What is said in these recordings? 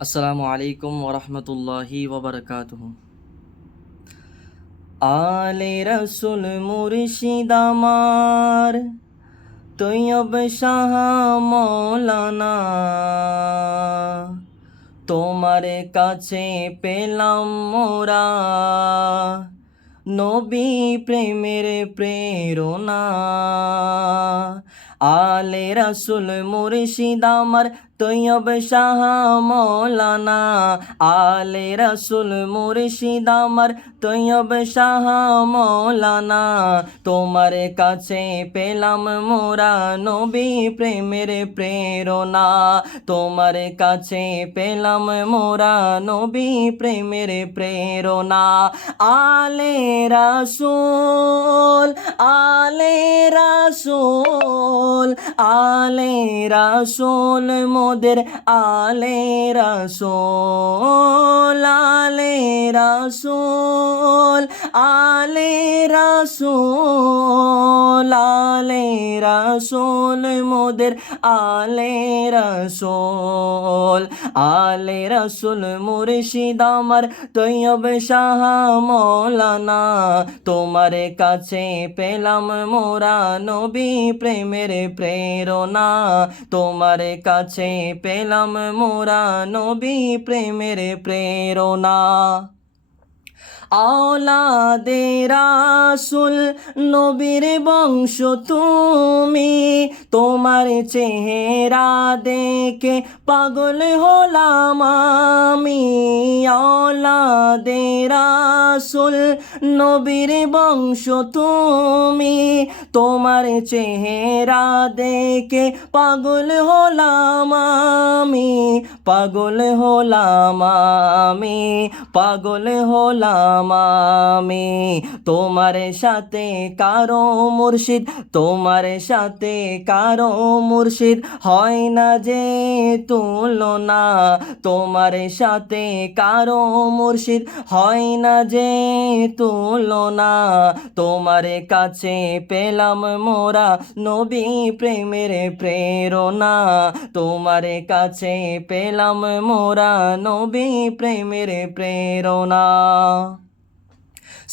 আসসালামু আলাইকুম ওরহমতুল্লাহি ওবরকাতুহু। আলে রসুল মুর্শিদ আমার তৈয়ব শাহ মৌলানা, তোমার কাছে পেলাম মোরা নবী প্রেমের প্রেরণা। আলে রসুল মুর্শিদ আমার তৈয়ব শাহ মৌলানা, আলে রসুল মুর্শিদ আমার তৈয়ব শাহ মৌলানা, তোমার কাছে পেলাম মোরা নবী প্রেমের প্রেরণা। তোমার কাছে পেলাম মোরা নবী প্রেমের প্রেরণা। আলে রাসূল, আলে রাসূল, আলে রাসূল মোদের আলে রাসূল, আলে রাসূল, আলে রাসূল, আলে রাসূল মোদের আলে রাসূল। আলে রাসূল মুর্শিদ আমার তৈয়ব শাহ মৌলানা, তোমার কাছে পেলাম মোরা নবী প্রেমের প্রেরণা। তোমার কাছে পেলাম মোরা নবী প্রেমের প্রেরণা। আওলাদে রাসূল নবীর বংশ তুমি, তোমার চেহারা দেখে পাগল হলাম আমি। আওলাদে রাসূল নবীর বংশ তুমি, তোমার চেহারা দেখে পাগল হলাম আমি, পাগল হলাম আমি, পাগল হলাম আমি। তোমার সাথে কারো মুর্শিদ, তোমার সাথে কারো মুর্শিদ হয় না যে তুলনা। তোমার সাথে কারো মুর্শিদ হয় না যে তুলনা। তোমার কাছে পেলাম মোরা নবী প্রেমের প্রেরণা। তোমার কাছে পেলাম মোরা নবী প্রেমের প্রেরণা।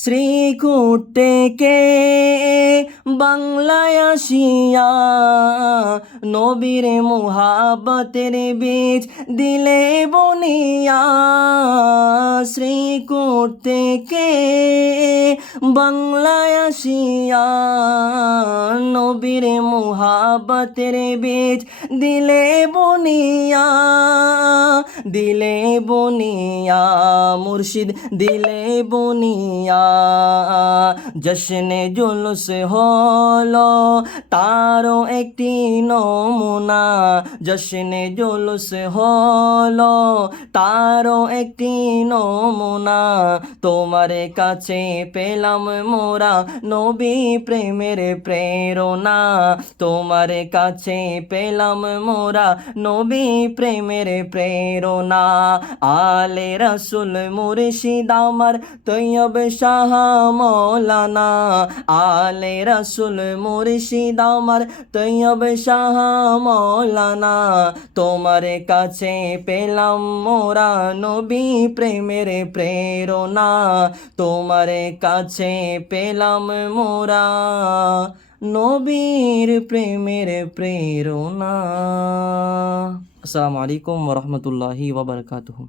শ্রীকুট থেকে বাংলায় আসিয়া নবীর মুহাব্বতের বীজ দিলে বনিয়া। শ্রীকুট থেকে বাংলায় আসিয়া নবীর মুহাব্বতের বীজ দিলে বনিয়া, দিলে বনিয়া মুর্শিদ দিলে বনিয়া। জশ্নে জুলুস হলো তারও একটি নমুনা, জশ্নে জুলুস হলো তারও একটি নমুনা। তোমার কাছে পেলাম মোরা নবী প্রেমের প্রেরণা। তোমার কাছে পেলাম মোরা নবী প্রেমের প্রেরণা। আলে রাসূল মুর্শিদ আমার তৈয়ব শাহ মৌলানা, আলে রাসূল মুর্শিদ আমার তৈয়ব শাহ মৌলানা। তোমার কাছে পেলাম মোরা নবী প্রেমের প্রেরণা। তোমার কাছে পেলাম মোরা নবীর প্রেমের প্রেরণা। আসসালামু আলাইকুম ওরহমতুল্লাহি ওবরকাতুহু।